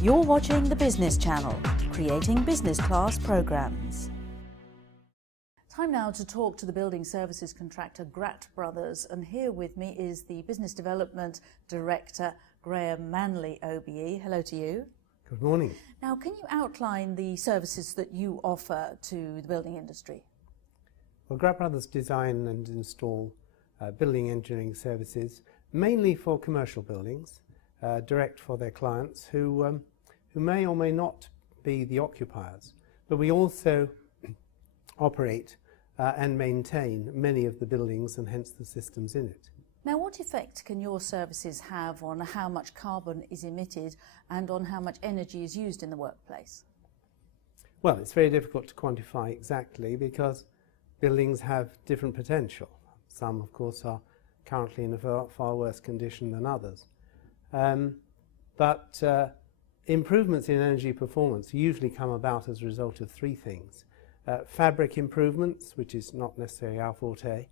You're watching the Business Channel, creating business class programmes. Time now to talk to the building services contractor Gratt Brothers, and here with me is the Business Development Director Graham Manley, OBE. Hello to you. Good morning. Now, can you outline the services that you offer to the building industry? Well, Gratt Brothers design and install building engineering services, mainly for commercial buildings, direct for their clients who may or may not be the occupiers. But we also operate and maintain many of the buildings and hence the systems in it. Now, what effect can your services have on how much carbon is emitted and on how much energy is used in the workplace? Well, it's very difficult to quantify exactly because buildings have different potential. Some, of course, are currently in a far worse condition than others. But improvements in energy performance usually come about as a result of three things. Fabric improvements, which is not necessarily our forte,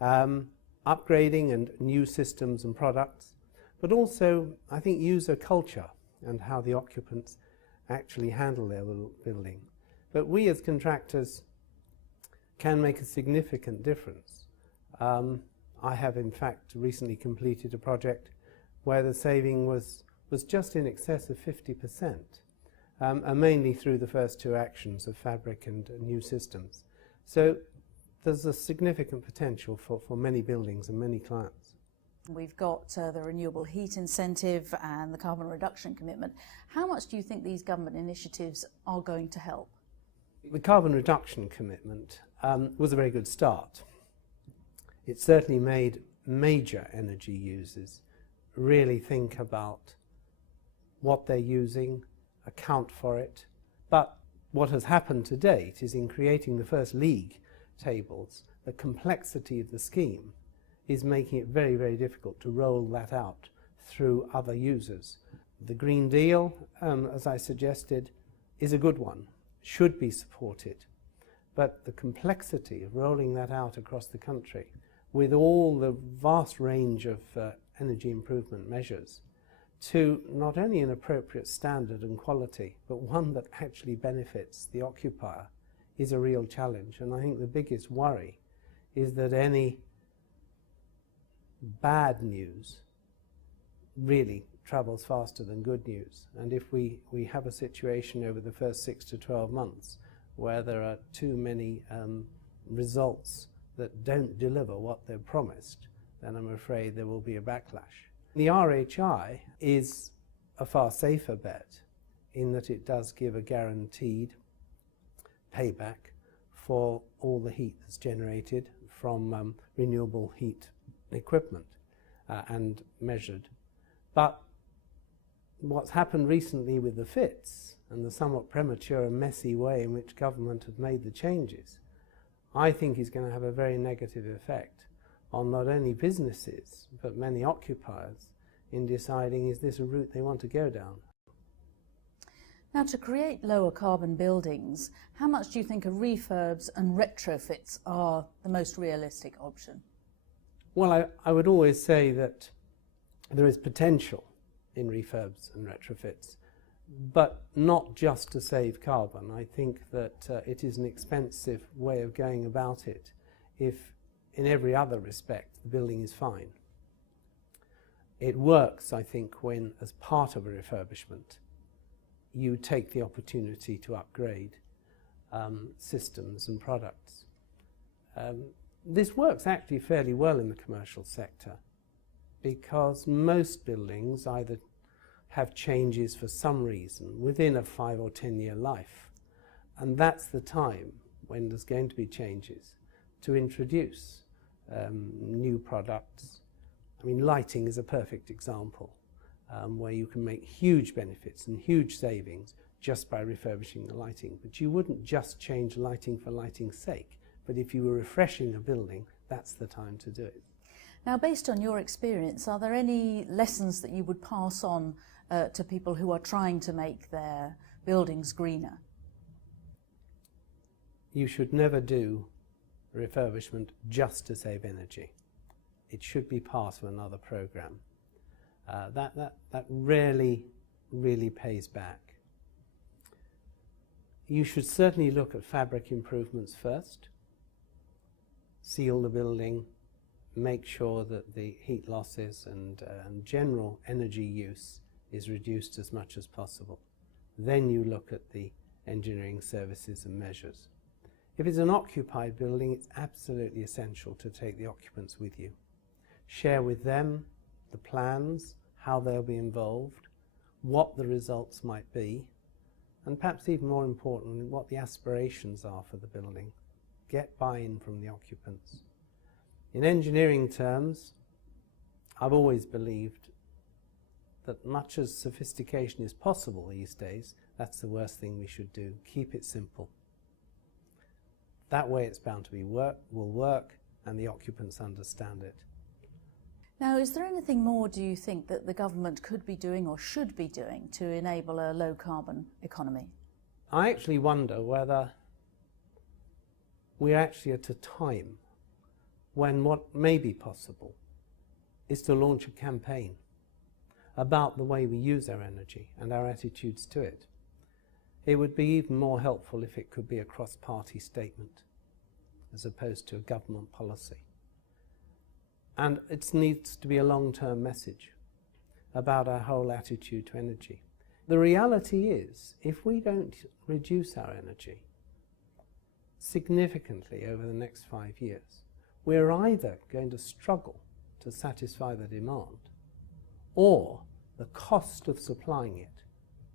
upgrading and new systems and products, but also, I think, user culture and how the occupants actually handle their building. But we as contractors can make a significant difference. I have, in fact, recently completed a project where the saving was just in excess of 50%, and mainly through the first two actions of fabric and new systems. So there's a significant potential for many buildings and many clients. We've got the renewable heat incentive and the carbon reduction commitment. How much do you think these government initiatives are going to help? The carbon reduction commitment was a very good start. It certainly made major energy users really think about what they're using, account for it. But what has happened to date is in creating the first league tables, the complexity of the scheme is making it very, very difficult to roll that out through other users. The Green Deal, as I suggested, is a good one, should be supported. But the complexity of rolling that out across the country with all the vast range of energy improvement measures to not only an appropriate standard and quality, but one that actually benefits the occupier is a real challenge. And I think the biggest worry is that any bad news really travels faster than good news. And if we have a situation over the first 6 to 12 months where there are too many results that don't deliver what they're promised, then I'm afraid there will be a backlash. The RHI is a far safer bet in that it does give a guaranteed payback for all the heat that's generated from renewable heat equipment and measured. But what's happened recently with the FITs and the somewhat premature and messy way in which government have made the changes, I think is going to have a very negative effect on not only businesses but many occupiers in deciding, is this a route they want to go down? Now, to create lower carbon buildings, how much do you think of refurbs and retrofits are the most realistic option? Well, I would always say that there is potential in refurbs and retrofits, but not just to save carbon. I think that it is an expensive way of going about it if in every other respect the building is fine. It works, I think, when as part of a refurbishment you take the opportunity to upgrade systems and products. This works actually fairly well in the commercial sector because most buildings either have changes for some reason within a 5 or 10 year life, and that's the time when there's going to be changes to introduce new products. I mean, lighting is a perfect example where you can make huge benefits and huge savings just by refurbishing the lighting. But you wouldn't just change lighting for lighting's sake, but if you were refreshing a building, that's the time to do it. Now, based on your experience, are there any lessons that you would pass on to people who are trying to make their buildings greener? You should never do refurbishment just to save energy. It should be part of another program. That rarely really pays back. You should certainly look at fabric improvements first. Seal the building, make sure that the heat losses and general energy use is reduced as much as possible. Then you look at the engineering services and measures. If it's an occupied building, it's absolutely essential to take the occupants with you. Share with them the plans, how they'll be involved, what the results might be, and perhaps even more importantly, what the aspirations are for the building. Get buy-in from the occupants. In engineering terms, I've always believed that much as sophistication is possible these days, that's the worst thing we should do. Keep it simple. That way it's bound to will work, and the occupants understand it. Now, is there anything more, do you think, that the government could be doing or should be doing to enable a low-carbon economy? I actually wonder whether we're actually at a time when what may be possible is to launch a campaign about the way we use our energy and our attitudes to it. It would be even more helpful if it could be a cross-party statement as opposed to a government policy. And it needs to be a long-term message about our whole attitude to energy. The reality is, if we don't reduce our energy significantly over the next 5 years, we're either going to struggle to satisfy the demand, or the cost of supplying it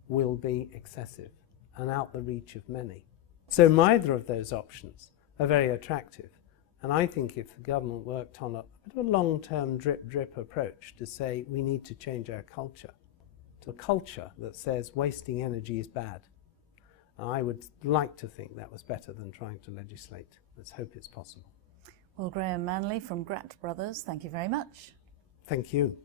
will be excessive and out the reach of many. So neither of those options are very attractive. And I think if the government worked on a bit of a long-term drip approach to say we need to change our culture to a culture that says wasting energy is bad, I would like to think that was better than trying to legislate. Let's hope it's possible. Well, Graham Manley from Gratt Brothers, thank you very much. Thank you.